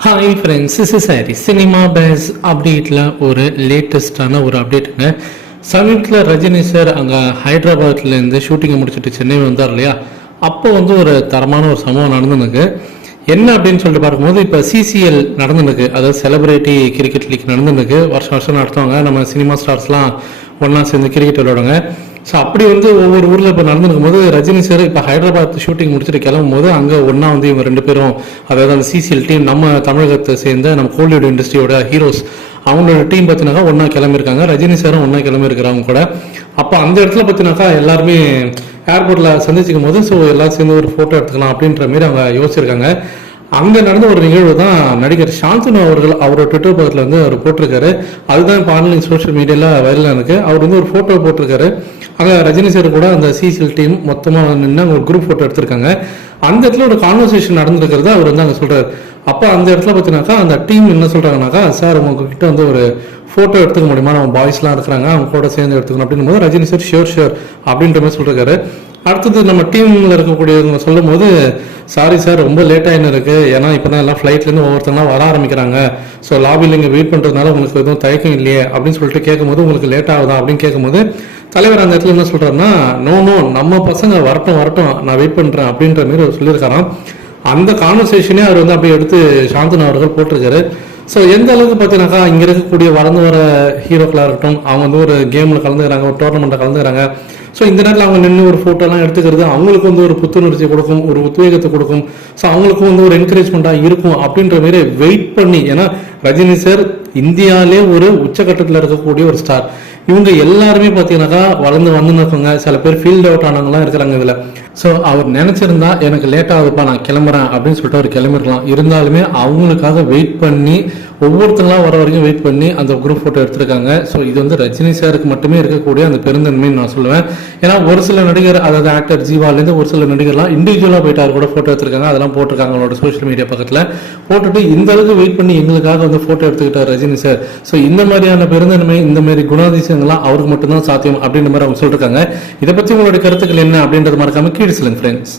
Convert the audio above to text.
Hi friends is sorry cinema base அப்டேட்டில் ஒரு லேட்டஸ்டான ஒரு அப்டேட்டுங்க சமீபத்தில் ரஜினி சார் அங்கே ஹைதராபாத்லேருந்து ஷூட்டிங்கை முடிச்சுட்டு சென்னை வந்தார் இல்லையா? அப்போ வந்து ஒரு தரமான ஒரு சம்பவம் நடந்துனுக்கு என்ன அப்படின்னு சொல்லிட்டு பார்க்கும்போது இப்போ சிசிஎல் நடந்துருக்கு. அதாவது செலிபிரிட்டி கிரிக்கெட் லீக் நடந்துருக்கு. வருஷம் வருஷம் நடத்துவாங்க. நம்ம சினிமா ஸ்டார்ஸ்லாம் ஒன்றா சேர்ந்து கிரிக்கெட் விளையாடுவாங்க. ஸோ அப்படி வந்து ஒவ்வொரு ஊரில் இப்போ நடந்துருக்கும் போது ரஜினி சார் இப்போ ஹைதராபாத் ஷூட்டிங் முடிச்சுட்டு கிளம்பும் போது அங்கே ஒன்றா வந்து இவங்க ரெண்டு பேரும் அதாவது அந்த சிசிஎல் டீம் நம்ம தமிழகத்தை சேர்ந்த நம்ம கோலிவுட் இண்டஸ்ட்ரியோட ஹீரோஸ் அவங்களோட டீம் பார்த்தினாக்கா ஒன்றா கிளம்பியிருக்காங்க. ரஜினி சாரும் ஒன்றா கிளம்பியிருக்கிறாங்க கூட. அப்போ அந்த இடத்துல பார்த்தினாக்கா எல்லாருமே ஏர்போர்ட்டில் சந்திச்சிக்கும் போது ஸோ எல்லாம் சேர்ந்து ஒரு ஃபோட்டோ எடுத்துக்கலாம் அப்படின்ற மாதிரி அவங்க யோசிச்சிருக்காங்க. அங்கே நடந்த ஒரு நிகழ்வு தான் நடிகர் சாந்தனு அவர்கள் அவரோட ட்விட்டர் பக்கத்தில் வந்து அவர் போட்டிருக்காரு. அதுதான் இப்போ ஆன்லைன் சோஷியல் மீடியாவில் வைரலாக இருக்கு அவர் வந்து ஒரு ஃபோட்டோ போட்டிருக்காரு. அங்கே ரஜினி சார் கூட அந்த சிசிஎல் டீம் மொத்தமாக நின்று ஒரு குரூப் ஃபோட்டோ எடுத்திருக்காங்க. அந்த இடத்துல ஒரு கான்வர்சேஷன் நடந்திருக்கிறத அவர் வந்து அங்கே சொல்கிறார் அப்போ அந்த இடத்துல பார்த்தீங்கன்னாக்கா அந்த டீம் என்ன சொல்கிறாங்கனாக்கா சார் உங்ககிட்ட வந்து ஒரு ஃபோட்டோ எடுத்துக்க முடியுமா? நம்ம பாய்ஸ்லாம் இருக்கிறாங்க அவங்க கூட சேர்ந்து எடுத்துக்கணும். அப்படின்னும் போது ரஜினி சார் ஷியோர் ஷியோர் அப்படின்ற மாதிரி சொல்லியிருக்காரு அடுத்தது நம்ம டீமில் இருக்கக்கூடியவங்க சொல்லும் போது சாரி சார் ரொம்ப லேட் ஆகின்னு இருக்கு. ஏன்னா இப்போ தான் எல்லாம் ஃப்ளைட்லேருந்து ஒவ்வொருத்தங்களாம் வர ஆரம்பிக்கிறாங்க. ஸோ லாபியில் இங்கே வெயிட் பண்ணுறதுனால உங்களுக்கு எதுவும் தயக்கம் இல்லையே அப்படின்னு சொல்லிட்டு கேட்கும்போது உங்களுக்கு லேட் ஆகுதா? அப்படின்னு கேட்கும்போது தலைவர் அந்த இடத்துல என்ன சொல்றாருன்னா நோ நோ நம்ம பசங்க வரட்டும் வரட்டும் நான் வெயிட் பண்ணுறேன் அப்படின்ற மாதிரி அவர் சொல்லியிருக்காராம். அந்த கான்வர்சேஷனே அவர் வந்து அப்படியே எடுத்து சாந்தன் அவர்கள் போட்டிருக்காரு. ஸோ எந்த அளவுக்கு பார்த்தீங்கன்னாக்கா இங்கே இருக்கக்கூடிய வளர்ந்து வர ஹீரோக்களாக இருக்கட்டும் அவங்க வந்து ஒரு கேமில் கலந்துக்கிறாங்க ஒரு டோர்னமெண்ட்டில் கலந்துக்கிறாங்க. ஸோ இந்த நேரத்தில் அவங்க நின்று ஒரு ஃபோட்டோலாம் எடுத்துக்கிறது அவங்களுக்கு வந்து ஒரு புத்துணர்ச்சி கொடுக்கும் ஒரு உத்வேகத்தை கொடுக்கும். ஸோ அவங்களுக்கும் வந்து ஒரு என்கரேஜ்மெண்ட்டாக இருக்கும் அப்படின்ற மாரி வெயிட் பண்ணி ஏன்னா ரஜினி சார் இந்தியாவிலே ஒரு உச்சகட்டத்தில் இருக்கக்கூடிய ஒரு ஸ்டார் இவங்க எல்லாருமே பார்த்தீங்கன்னாக்கா வளர்ந்து வந்துன்னு சில பேர் ஃபீல்ட் அவுட் ஆனவங்களாம் இருக்கிறாங்க இதில். ஸோ அவர் நினச்சிருந்தா எனக்கு லேட் ஆகுதுப்பா நான் கிளம்புறேன் அப்படின்னு சொல்லிட்டு அவர் கிளம்பிருக்கலாம். இருந்தாலுமே அவங்களுக்காக வெயிட் பண்ணி ஒவ்வொருத்தங்களாம் வர வரைக்கும் வெயிட் பண்ணி அந்த குரூப் ஃபோட்டோ எடுத்திருக்காங்க. ஸோ இது வந்து ரஜினி சாருக்கு மட்டுமே இருக்கக்கூடிய அந்த பெருந்தன்மைன்னு நான் சொல்லுவேன். ஏன்னா ஒரு சில நடிகர் அதாவது ஆக்டர் ஜீவாலேருந்து ஒரு சில நடிகர்லாம் இண்டிவிஜுவலாக போயிட்டு அவர் கூட ஃபோட்டோ எடுத்திருக்காங்க. அதெல்லாம் போட்டிருக்காங்க அவங்களோட சோஷியல் மீடியா பக்கத்தில். போட்டுட்டு இந்த அளவுக்கு வெயிட் பண்ணி எங்களுக்காக வந்து ஃபோட்டோ எடுத்துக்கிட்டார் ரஜினி சார் ஸோ இந்த மாதிரியான பெருந்தன்மை இந்த மாதிரி குணாதிசயங்கள்லாம் அவருக்கு மட்டும்தான் சாத்தியம் அப்படின்ற மாதிரி அவங்க சொல்லியிருக்காங்க இதை பற்றி உங்களுடைய கருத்துக்கள் என்ன அப்படின்றது மறக்காம கீழே சொல்லுங்க ஃப்ரெண்ட்ஸ்